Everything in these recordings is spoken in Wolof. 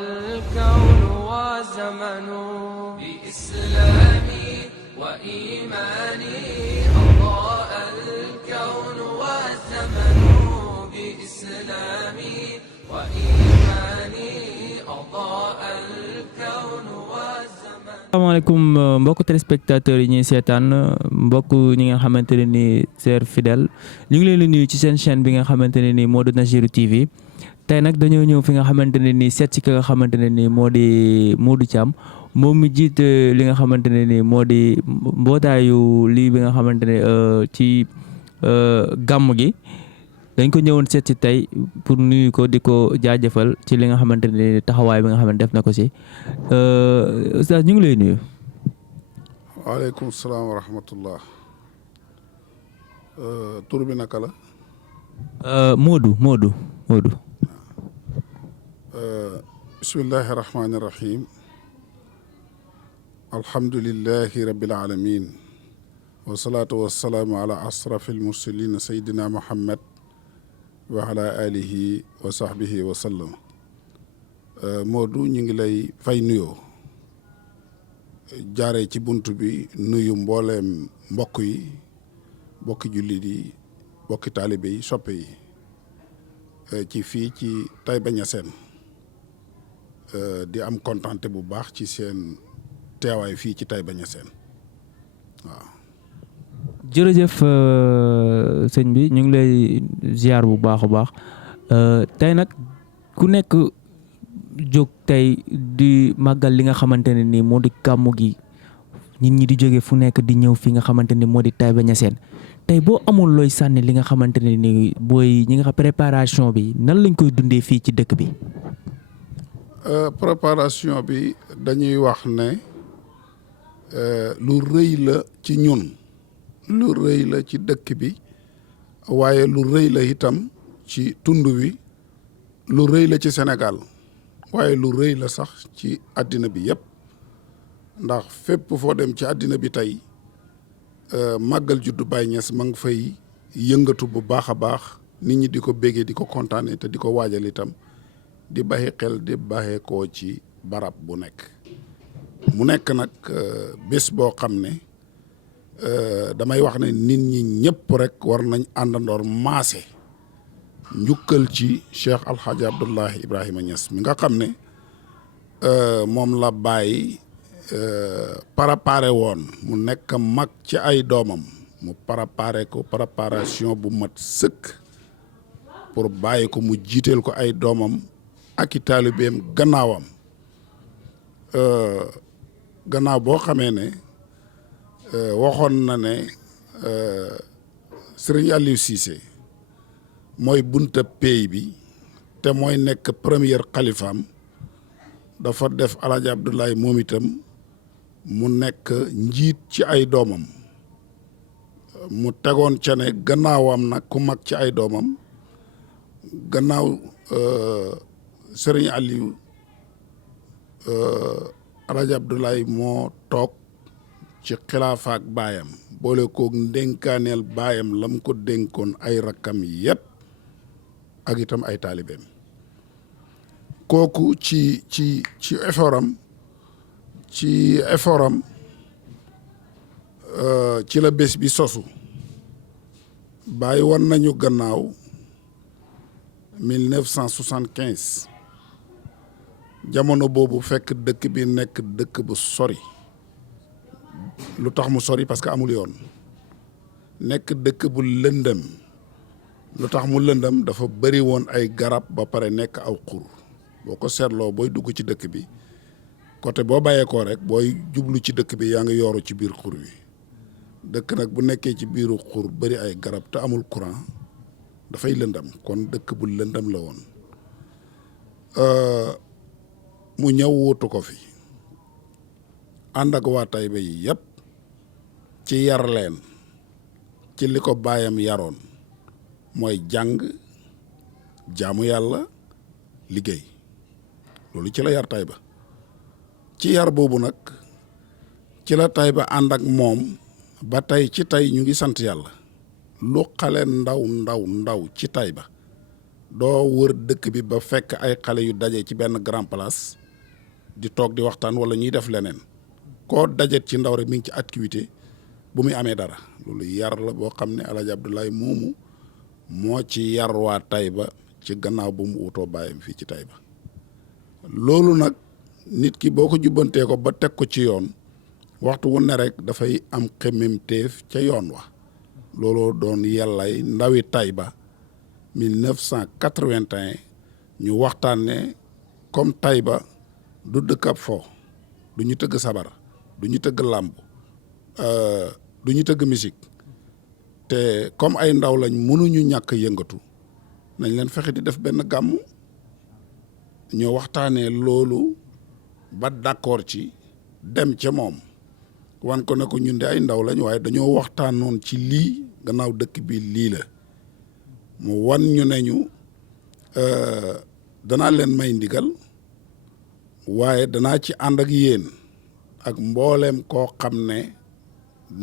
الكون والزمن بإسلامي وإيماني أضاء الكون والزمن بإسلامي وإيماني أضاء الكون والزمن. Asalaamaaleykum mbokk téléspectateurs yi ñuy seetaan mbokk ñi nga xamante ne ni chers fidèles ñu ngi leen di nuyu ci seen chaîne bi nga xamante ne ni moo di Nassirou TV. tey nag dañoo ñëw fi nga xamante ne nii seet si ki nga xamante ne nii moo di Modou Thiam moom mi jiite li nga xamante ne nii moo di mbootaayu lii bi nga xamante ne ci gàmm gi dañ ko ñëwoon seet si tey pour nuyu ko di ko jaajëfal ci li nga xamante ne nii taxawaay bi nga xamante def na ko si Oustaz ñu ngi lay nuyu. waaleykum salaam wa rahmatullah. tur bi naka la. Modou. bismillahi rahmaani rahim. alhamdulillahi rabbil alamin wasalaatu wasalaamu ala asrafi almursalin sayidina muhammad wa ala alihi wa sahbihi wa sallam. Modou ñu ngi lay fay nuyoo jaaree ci bunt bi nuyu mbooleem mbokk yi mbokki jullit yi mbokki taalibe yi soppe yi ci fii ci Taiba Niassene di am kontante bu baax ci seen teewaay fii ci Taiba Niassene waaw. jërëjëf sëñ bi ñu ngi lay ziar bu baax a baax tey nag ku nekk jóg tey di màggal li nga xamante ne ni moo di gàmmu gi nit ñi di jóge fu nekk di ñëw fi nga xamante ni moo di Taiba Niassene tey boo amul looy sànni li nga xamante ne ni booy ñi nga xam préparation bi nan lañ koy dundee fii ci dëkk bi. préparation bi dañuy wax ne lu rëy la ci ñun lu rëy la ci dëkk bi waaye lu rëy la itam ci tund wi lu rëy la ci Sénégal waaye lu rëy la sax ci àddina bi yëpp ndax fépp foo dem ci àddina bi tey màggal juddu Baye Niass ma ngi fay yëngatu bu baax a baax nit ñi di ko béggee di ko kontaane te di ko waajal itam di baxi xel di baxee koo ci barab bu nekk mu nekk nag bés boo xam ne damay wax ne nit ñi ñëpp rek war nañ àndandoor maase njukkal ci Cheikh Alhaji Abdullahi Ibrahima Niass mi nga xam ne moom la bàyyi préparé woon mu nekk mag ci ay doomam mu préparé ko préparation bu mat sëkk pour bàyyi ko mu jiiteel ko ay doomam ak i taalibeem gannaawam gannaaw boo xamee ne waxoon na ne Serigne Aliou Cissé mooy bunta pey bi te mooy nekk premier xalifaam dafa def Alaaji Abdoulaye moom itam mu nekk njiit ci ay doomam mu tegoon ca ne gannaawam nag ku mag ci ay doomam gannaaw Serigne Aliou Alaaji Abdoulaye moo toog ci xilaafaak baayam boole koog ndénkaaneel baayam lam ko dénkoon ay rakkam yépp ak itam ay taalibeem kooku ci effortam ci la bés bi sosu bàyyi woon nañu gannaaw 1975 jamono boobu fekk dëkk bi nekk dëkk bu sori lu tax mu sori parce que amul yoon nekk dëkk bu lëndëm lu tax mu lëndëm dafa bëri woon ay garab ba pare nekk aw xur boo ko seetloo booy dugg ci dëkk bi côté boo bàyyeekoo rek booy jublu ci dëkk bi yaa ngi yooru ci biir xur wi dëkk nag bu nekkee ci biiru xur bëri ay garab te amul courant dafay lëndëm kon dëkk bu lëndëm la woon mu ñëw wuutu ko fi ànd ak waa Taiba yi yëpp ci yar leen ci li ko baayam yaroon mooy jàng jaamu yàlla liggéey loolu ci la yar Taiba ci yar boobu nag ci la Taiba ànd ak moom ba tey ci tey ñu ngi sant yàlla lu xale ndaw ci Taiba doo wër dëkk bi ba fekk ay xale yu daje ci benn grand place di toog di waxtaan wala ñuy def leneen koo dajet ci ndaw rek mi ngi ci activité bu muy amee dara loolu yar la boo xam ne El Hadj Abdoulaye moomu moo ci yar waa Taiba ci gannaaw bu mu utoo bàyyam fii ci Taiba loolu nag nit ki boo ko jubbantee ko ba teg ko ci yoon waxtu wu ne rek dafay am xemmemteef ca yoon wa looloo doon yàllay ndawi Taiba 1981 ñu waxtaan ne comme Taiba du dëkk ab fo du ñu tëgg sabar du ñu tëgg làmb du ñu tëgg musique te comme ay ndaw lañ mënuñu ñàkk yëngatu nañ leen fexe di def benn gàmmu ñoo waxtaanee loolu ba d'accord ci dem ca moom wan ko ne ko ñun de ay ndaw lañ waaye dañoo waxtaanoon ci lii gannaaw dëkk bi lii la mu wan ñu ne ñu danaa leen may ndigal waaye danaa ci ànd ak yéen ak mbooleem koo xam ne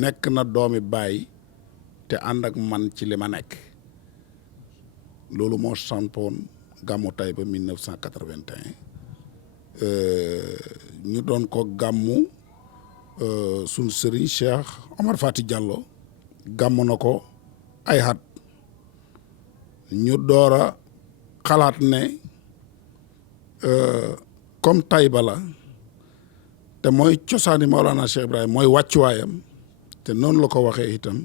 nekk na doomi baay te ànd ak man ci li ma nekk loolu moo sampoon gàmmu Taiba 1981 ñu doon ko gàmmu suñ sëriñ Cheikh Omar Fati Diallo gàmmu na ko ay at ñu door a xalaat ne comme Taiba la te mooy cosaani Maolana Cheikh Ibrahima mooy wàccuwaayam te noonu la ko waxee itam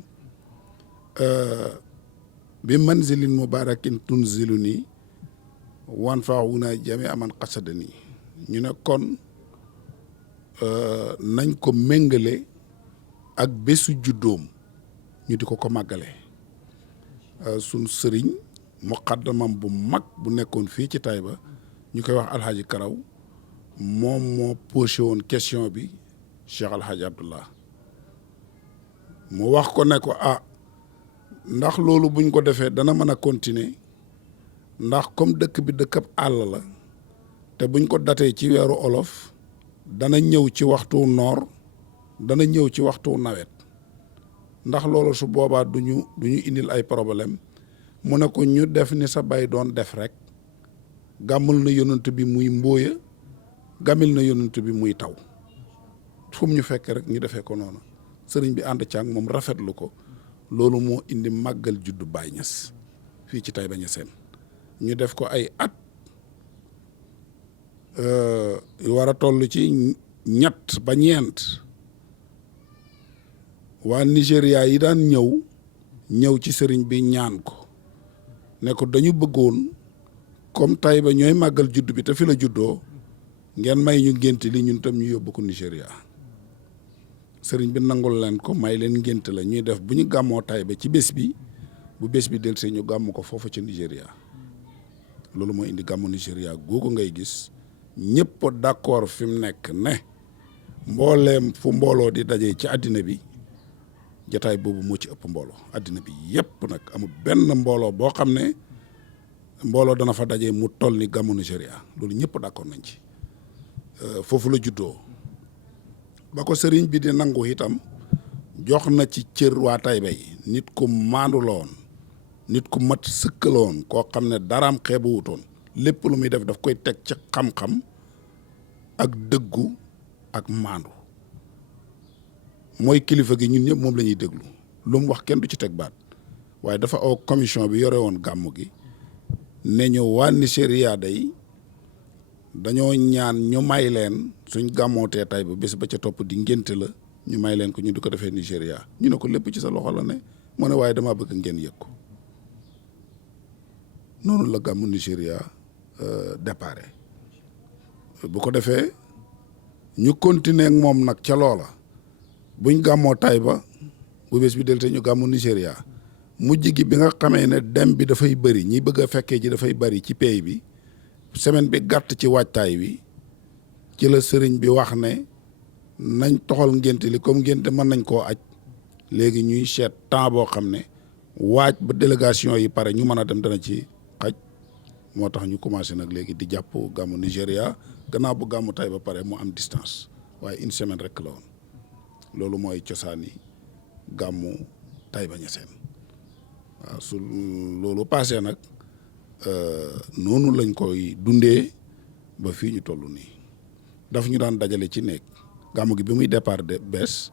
bi manzilin mubarakin tunzilu nii wan faa wuna jame aman xasada nii ñu ne kon nañ ko méngale ak bésu juddoom ñu di ko màggale suñ sëriñ muqaddamam bu mag bu nekkoon fii ci Taiba ñu koy wax alxaaji Karaw moom moo posé woon question bi Cheikh alxaaji Abdullah mu wax ko ne ko ndax loolu buñ ko defee dana mën a continuer ndax comme dëkk bi dëkkab àll la te buñ ko datee ci weeru olof dana ñëw ci waxtu noor dana ñëw ci waxtu nawet ndax loolu su boobaa duñu indil ay problème mu ne ko ñu def ni sa bay doon def rek gàmmul na yonent bi muy mbóoya gàmmil na yonent bi muy taw fu mu ñu fekk rek ñu defee ko noonu sëriñ bi ànd caag moom rafetlu ko loolu moo indi màggal juddu Baay Ñas fii ci Taiba Niassène ñu def ko ay at war a toll ci ñett ba ñeent waa Nigéria yi daan ñëw ci sëriñ bi ñaan ko ne ko dañu bëggoon comme Taiba ñooy màggal juddu bi te fi la juddoo ngeen may ñu ngénte li ñun tam ñu yóbbu ko Nigéria sëriñ bi nangul leen ko may leen ngénte la ñuy def bu ñu gàmmoo Taiba ci bés bi bu bés bi del see ñu gàmm ko foofu ci Nigéria loolu moo indi gàmmu Nigéria googu ngay gis ñëpp d'accord fi mu nekk ne mbooleem fu mbooloo di dajee ci àddina bi jataay boobu moo ci ëpp mbooloo àddina bi yëpp nag amul benn mbooloo boo xam ne mbooloo dana fa dajee mu toll ni gàmmu Nigéria loolu ñëpp d'accord nañ ci foofu la juddoo ba ko sëriñ bi di nangu itam jox na ci cër waa Taiba yi nit ku maandu la woon nit ku mat sëkk la woon koo xam ne daraam xeebu wutoon lépp lu muy def daf koy teg ci xam-xam ak dëggu ak maandu mooy kilifa gi ñun ñëpp moom la ñuy déglu lu mu wax kenn du ci teg baat waaye dafa aw commission bi yore woon gàmmu gi ne ñu waa Nigéria day dañoo ñaan ñu may leen suñ gàmmootee Taiba bés ba ca topp di ngénte la ñu may leen ko ñu di ko defee Nigéria ñu ne ko lépp ci sa loxo la ne mu ne waaye damaa bëgg ngeen yëg ko noonu la gàmmu Nigéria déparé bu ko defee ñu continuer ak moom nag ca loola buñ gàmmoo Taiba bu bés bi delte ñu gàmmu Nigéria mujj gi bi nga xamee ne dem bi dafay bëri ñi bëgg a fekkee ji dafay bëri ci pays bi semaine bi gàtt ci waajtaay wi ci la sëriñ bi wax ne nañ toxal ngénte li comme ngénte mën nañ koo aj léegi ñuy seet temps boo xam ne waaj ba délégation yi pare ñu mën a dem dana ci xaj moo tax ñu commencé nag léegi di jàpp gàmmu Nigéria gannaaw bu gàmmu Taiba pare mu am distance waaye une semaine rek la woon loolu mooy cosaani gàmmu Taiba Niassène waaw su loolu passé nag noonu lañ koy dundee ba fii ñu toll nii daf ñu daan dajale ci néeg gàmmu gi bi muy départ de bees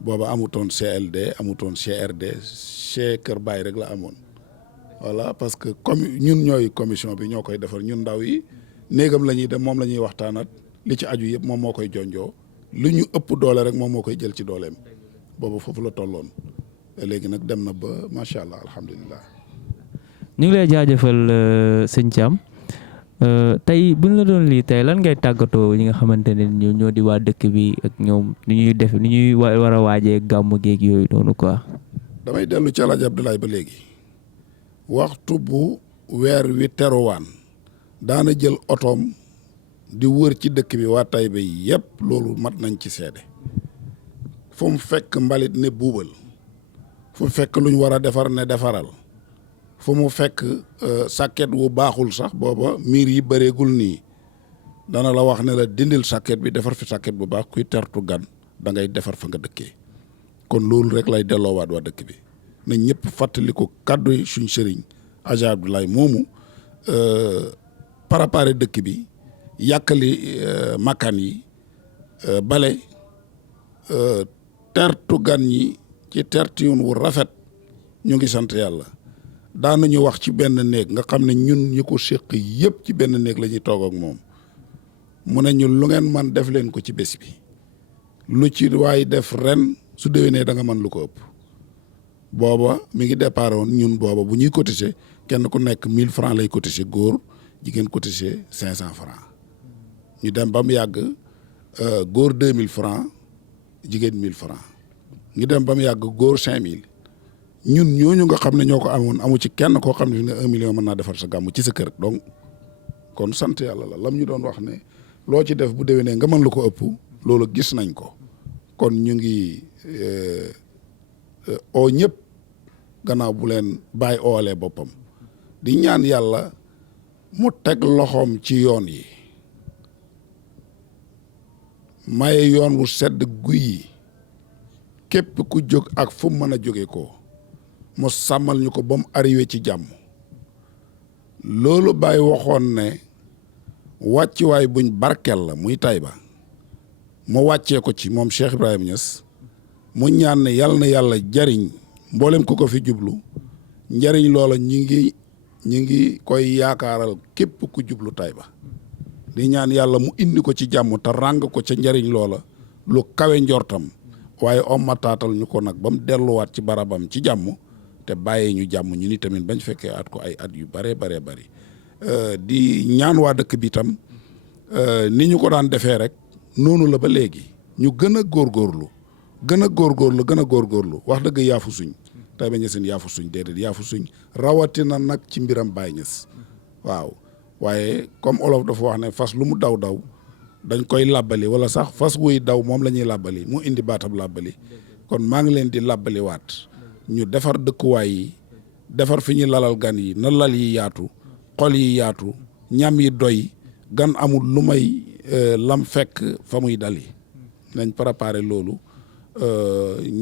booba amutoon CLD amutoon CRD Kër Baay rek la amoon voilà parce que comme ñun ñooy commission bi ñoo koy defar ñun ndaw yi néegam la ñuy dem moom la ñuy waxtaanat li ci aju yëpp moom moo koy jonjoo lu ñu ëpp doole rek moom moo koy jël ci dooleem boobu foofu la tolloon léegi nag dem na ba macha allah alhamdulilah. ñu ngi lay jaajëfal sëñ Thiam tey buñ la doon lii tey lan ngay tàggatoo ñi nga xamante ne ñoo di waa dëkk bi ak ñoom ni ñuy def ni ñuy war a waajee gàmmu géeg yooyu noonu quoi. damay dellu ci El Hadj Abdoulaye ba léegi waxtu bu weer wi teruwaan daana jël otoom di wër ci dëkk bi waa Taiba yi yëpp loolu mat nañ ci seede fu mu fekk mbalit ne buubal fu mu fekk luñ war a defar ne defaral fu mu fekk sàkket wu baaxul sax booba miir yi bëreegul nii dana la wax ne la dindil sàkket bi defar fi sàkket bu baax kuy tertu gan da ngay defar fa nga dëkkee kon loolu rek lay delloowaat waa dëkk bi na ñëpp fàttali ko kàddu yi suñ sëriñ Aja Abdoulaye moomu préparé dëkk bi yàkkali makkaan yi bale tertu gan ñi ci tertu yoon wu rafet ñu ngi sant yàlla daanañu wax ci benn néeg nga xam ne ñun ñi ko séq yëpp ci benn néeg la ñuy toog ak moom mu ne ñu lu ngeen man def leen ko ci bés bi lu ci waay def ren su déwénee da nga mën lu ko ëpp booba mi ngi départ woon ñun booba bu ñuy cotiser kenn ku nekk 1000 francs lay cotiser góor jigéen cotiser 500 francs ñu dem ba mu yàgg góor 2000 francs jigéen 1000 francs ñu dem ba mu yàgg góor 5000 ñun ñooñu nga xam ne ñoo ko amoon amu ci kenn koo xam ne fi ne 1 million mën naa defar sa gàmmu ci sa kër donc kon sant yàlla la lam ñu doon wax ne loo ci def bu déwénee nga mën lu ko ëpp loolu gis nañ ko kon ñu ngi oo ñëpp gannaaw bu leen bàyyi oolee boppam di ñaan yàlla mu teg loxoom ci yoon yi maye yoon wu sedd guy yi képp ku jóg ak fu mu mën a jóge ko mu sàmmal ñu ko ba mu arrivé ci jàmm loolu Baay waxoon ne wàccuwaay buñ barkel la muy Taiba mu wàccee ko ci moom Cheikh Ibrahima Niass mu ñaan ne yàlla na yàlla jariñ mboolem ku ko fi jublu njariñ loola ñi ngi koy yaakaaral képp ku jublu Taiba di ñaan yàlla mu indi ko ci jàmm te ràng ko ca njariñ loola lu kawe njortam waaye ommataatal ñu ko nag ba mu delluwaat ci barabam ci jàmm te bàyyee ñu jàmm ñu ni tamit bañ fekkee at ko ay at yu bare bare bari di ñaan waa dëkk bi tam ni ñu ko daan defee rek noonu la ba léegi ñu gën a góorgóorlu gën a góorgóorlu wax dëgg yaafu suñ Taiba Niassene yaafu suñ déedéet yaafu suñ rawatina nag ci mbiram Baay Ñas waaw waaye comme olof dafa wax ne fas lu mu daw dañ koy làbbali wala sax fas wuy daw moom la ñuy làbbali mu indi baatab làbbali kon maa ngi leen di làbbali waat ñu defar dëkkuwaay yi defar fi ñu lalal gan yi na lal yi yaatu xol yi yaatu ñam yi doy gan amul lu may lam fekk fa muy dali nañ préparé loolu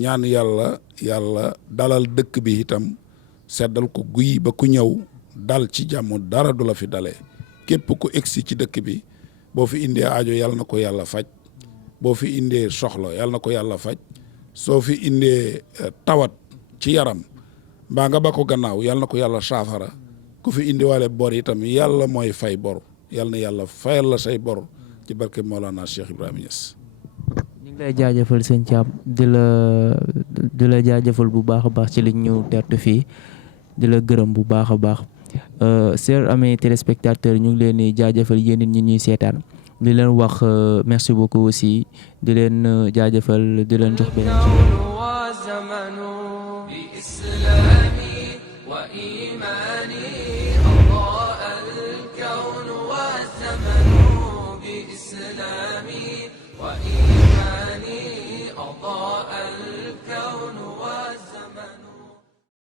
ñaan yàlla dalal dëkk bi itam seddal ko guy ba ku ñëw dal ci jàmm dara du la fi dalee képp ku egsi ci dëkk bi boo fi indee aajo yàlla na ko yàlla faj boo fi indee soxla yàlla na ko yàlla faj soo fi indee tawat ci yaram mbaa nga ba ko gannaaw yàlla na ko yàlla saafara ku fi indiwaale bor itam yàlla mooy fay bor yàlla na yàlla fayal la say bor ci barke Mawlana Cheikh Ibrahima Niass. ñu ngi lay jaajëfal sëñ Thiam di la jaajëfal bu baax a baax ci liñ ñu tertu fii di la gërëm bu baax a baax chers amis téléspectateurs ñu ngi leen di jaajëfal yéen nit ñi ñuy seetaan di leen wax merci beaucoup aussi di leen jaajëfal di leen jox beneen وإيماني